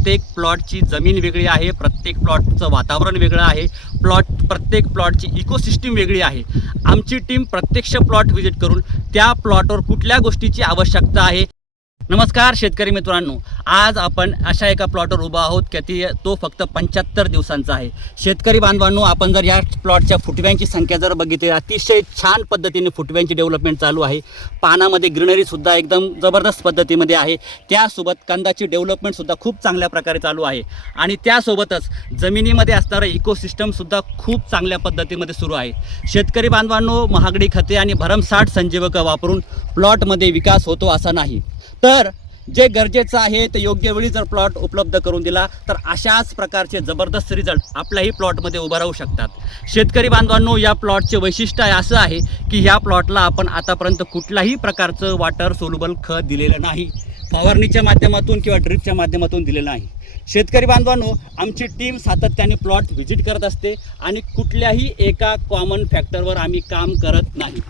प्रत्येक प्लॉटची जमीन वेगळी आहे, प्रत्येक प्लॉटचं वातावरण वेगळं आहे, प्रत्येक प्लॉटची इकोसिस्टीम वेगळी आहे। आमची टीम प्रत्यक्ष प्लॉट व्हिजिट करून त्या प्लॉटवर कुठल्या गोष्टीची आवश्यकता आहे। नमस्कार शेतकरी मित्रांनो, आज आपण अशा एका प्लॉटवर उभा आहोत की तो फक्त 75 दिवसांचा आहे। शेतकरी बांधवांनो, आपण जर या प्लॉटच्या फुटव्यांची संख्या जर बघितली, अतिशय छान पद्धतीने फुटव्यांची डेव्हलपमेंट चालू आहे। पानामध्ये ग्रीनरी सुद्धा एकदम जबरदस्त पद्धतीमध्ये आहे। त्यासोबत कंदाची डेव्हलपमेंट सुद्धा खूप चांगल्या प्रकारे चालू आहे आणि त्यासोबतच जमिनीमध्ये असणारं इकोसिस्टम सुद्धा खूप चांगल्या पद्धतीमध्ये सुरू आहे। शेतकरी बांधवांनो, महागडी खते आणि भरमसाठ संजीवक वापरून प्लॉटमध्ये विकास होतो असं नाही, तर जे गरजेचं आहे ते योग्य वेळी जर प्लॉट उपलब्ध करून दिला तर अशाच प्रकारचे जबरदस्त रिझल्ट आपल्याही प्लॉटमध्ये उभं राहू शकतात। शेतकरी बांधवांनो, या प्लॉटचे वैशिष्ट्य असं आहे की ह्या प्लॉटला आपण आतापर्यंत कुठल्याही प्रकारचं वॉटर सोल्युबल खत दिलेलं नाही, फवारणीच्या माध्यमातून किंवा ड्रिपच्या माध्यमातून दिलेलं नाही। शेतकरी बांधवांनो, आमची टीम सातत्याने प्लॉट व्हिजिट करत असते आणि कुठल्याही एका कॉमन फॅक्टरवर आम्ही काम करत नाही।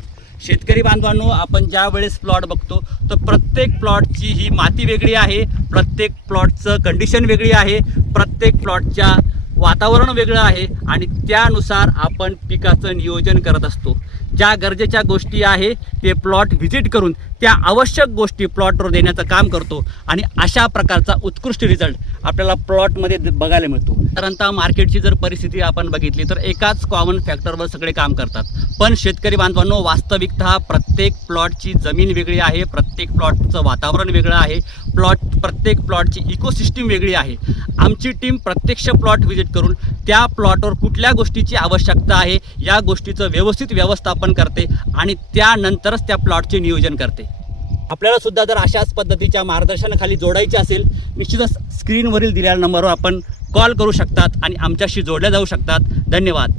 शेतकरी बांधवांनो, आपण ज्या वेळेस प्लॉट बघतो तर प्रत्येक प्लॉटची ही माती वेगळी आहे, प्रत्येक प्लॉटचं कंडिशन वेगळी आहे, प्रत्येक प्लॉटच्या वातावरण वेगळं आहे आणि त्यानुसार आपण पिकाचं नियोजन करत असतो। ज्या गरजेच्या गोष्टी आहे ते प्लॉट व्हिजिट करून त्या आवश्यक गोष्टी प्लॉटवर देण्याचं काम करतो आणि अशा प्रकारचा उत्कृष्ट रिझल्ट आपल्याला प्लॉटमध्ये बघायला मिळतो। साधारणतः मार्केटची जर परिस्थिती आपण बघितली तर एकाच कॉमन फॅक्टरवर सगळे काम करतात, पण शेतकरी बांधवांनो, वास्तविकतः प्रत्येक प्लॉटची जमीन वेगळी आहे, प्रत्येक प्लॉटचं वातावरण वेगळं आहे, प्रत्येक प्लॉटची इकोसिस्टीम वेगळी आहे। आमची टीम प्रत्यक्ष प्लॉट व्हिजिट करून त्या प्लॉटवर कुठल्या गोष्टीची आवश्यकता आहे या गोष्टीचं व्यवस्थित व्यवस्थापन करते आणि त्यानंतरच त्या प्लॉटचे नियोजन करते। आपल्याला सुद्धा जर अशाच पद्धतीच्या मार्गदर्शनाखाली जोडायचे असेल, निश्चितच स्क्रीनवरील दिलेल्या नंबरवर आपण कॉल करू शकतात आणि आमच्याशी जोडल्या जाऊ शकतात। धन्यवाद।